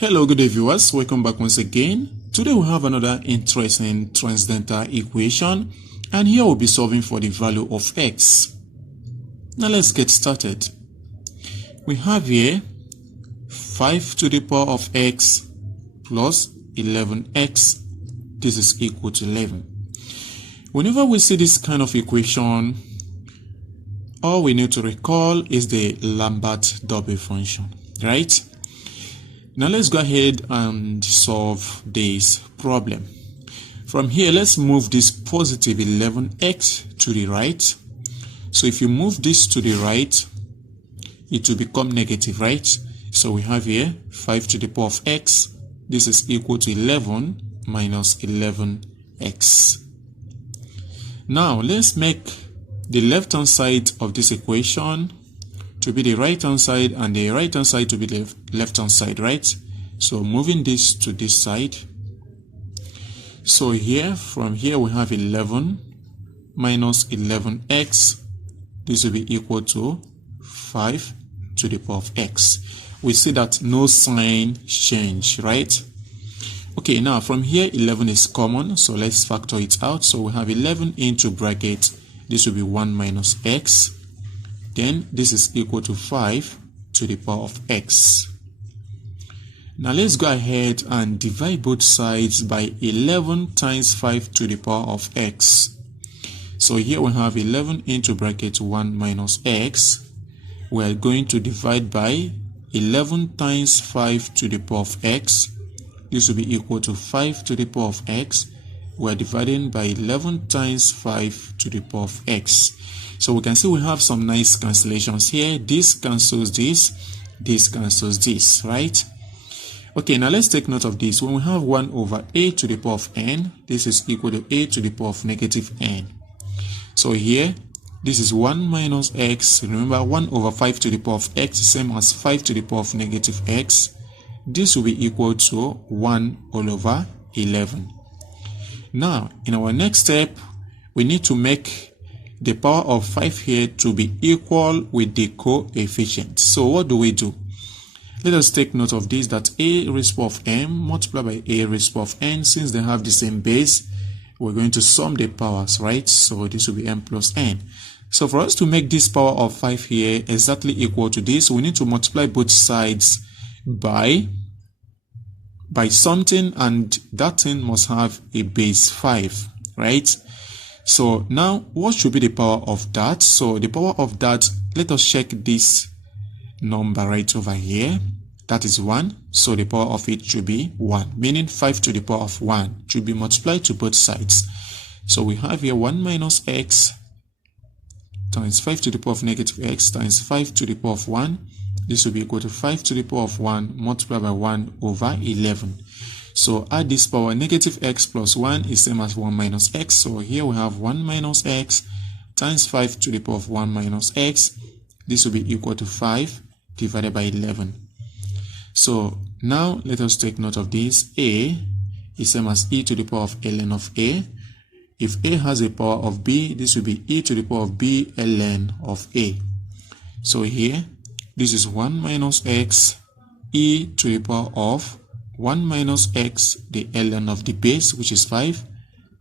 Hello, good day viewers, welcome back once again. Today we have another interesting transcendental equation, and here we'll be solving for the value of x. Now let's get started. We have here 5 to the power of x plus 11x. This is equal to 11. Whenever we see this kind of equation, all we need to recall is the Lambert-Double function, right? Now let's go ahead and solve this problem. From here, let's move this positive 11x to the right. So if you move this to the right, it will become negative, right? So we have here 5 to the power of x. This is equal to 11 minus 11x. Now let's make the left hand side of this equation to be the right hand side and the right hand side to be the left hand side, right? So moving this to this side. So here, from here we have 11 minus 11x. This will be equal to 5 to the power of x. We see that no sign change, right? Okay, now from here 11 is common, so let's factor it out. So we have 11 into bracket. This will be 1 minus x. Then this is equal to 5 to the power of x. Now let's go ahead and divide both sides by 11 times 5 to the power of x. So here we have 11 into bracket 1 minus x. We are going to divide by 11 times 5 to the power of x. This will be equal to 5 to the power of x. We are dividing by 11 times 5 to the power of x. So we can see we have some nice cancellations here. This cancels this cancels this, right? Okay, now let's take note of this. When we have 1 over a to the power of n, this is equal to a to the power of negative n. So here, this is 1 minus x. Remember, 1 over 5 to the power of x is same as 5 to the power of negative x. This will be equal to 1 all over 11. Now, in our next step, we need to make the power of 5 here to be equal with the coefficient. So what do? Let us take note of this, that a raised to the power of m multiplied by a raised to the power of n. Since they have the same base, we're going to sum the powers, right? So this will be m plus n. So for us to make this power of 5 here exactly equal to this, we need to multiply both sides by something, and that thing must have a base 5, right? So now what should be the power of that? So the power of that, let us check this number right over here. That is 1. So the power of it should be 1, meaning 5 to the power of 1 should be multiplied to both sides. So we have here 1 minus x times 5 to the power of negative x times 5 to the power of 1. This will be equal to 5 to the power of 1 multiplied by 1 over 11. So add this power, negative x plus 1 is same as 1 minus x. So here we have 1 minus x times 5 to the power of 1 minus x. This will be equal to 5 divided by 11. So now let us take note of this. A is same as e to the power of ln of a. If a has a power of b, this will be e to the power of b ln of a. So here, this is 1 minus x e to the power of 1 minus x, the ln of the base, which is 5.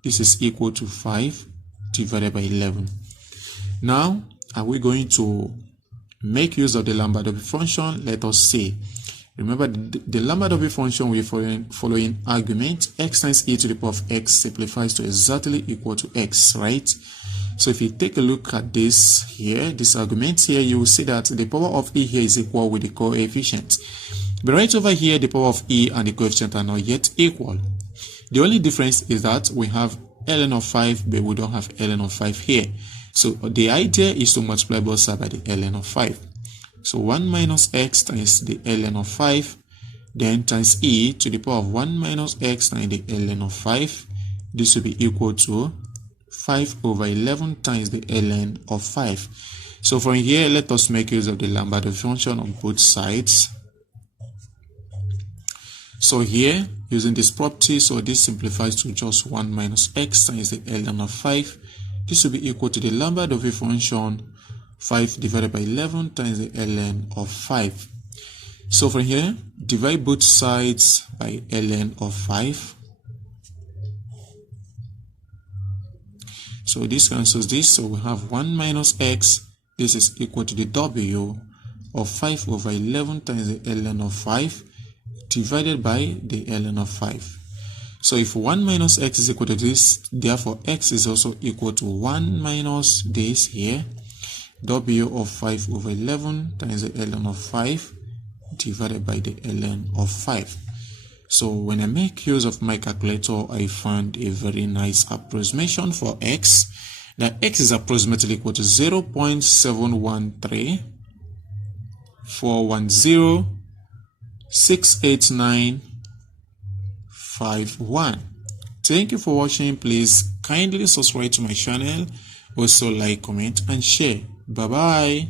This is equal to 5 divided by 11. Now, are we going to make use of the Lambert-Double function? Let us see. Remember, the Lambert-Double function with following argument, x times e to the power of x simplifies to exactly equal to x, right? So if you take a look at this here, this argument here, you will see that the power of e here is equal with the coefficient. But right over here, the power of e and the coefficient are not yet equal. The only difference is that we have ln of 5, but we don't have ln of 5 here. So the idea is to multiply both sides by the ln of 5. So 1 minus x times the ln of 5, then times e to the power of 1 minus x times the ln of 5. This will be equal to 5 over 11 times the ln of 5. So from here, let us make use of the Lambert-Double function on both sides. So here, using this property, so this simplifies to just 1 minus x times the ln of 5. This will be equal to the Lambert-Double function 5 divided by 11 times the ln of 5. So from here, divide both sides by ln of 5. So this cancels this, so we have 1 minus x. This is equal to the w of 5 over 11 times the ln of 5 divided by the ln of 5. So if 1 minus x is equal to this, therefore x is also equal to 1 minus this here, w of 5 over 11 times the ln of 5 divided by the ln of 5. So when I make use of my calculator, I found a very nice approximation for x. Now x is approximately equal to 0.713,410,689,51. Thank you for watching. Please kindly subscribe to my channel. Also like, comment and share. Bye bye.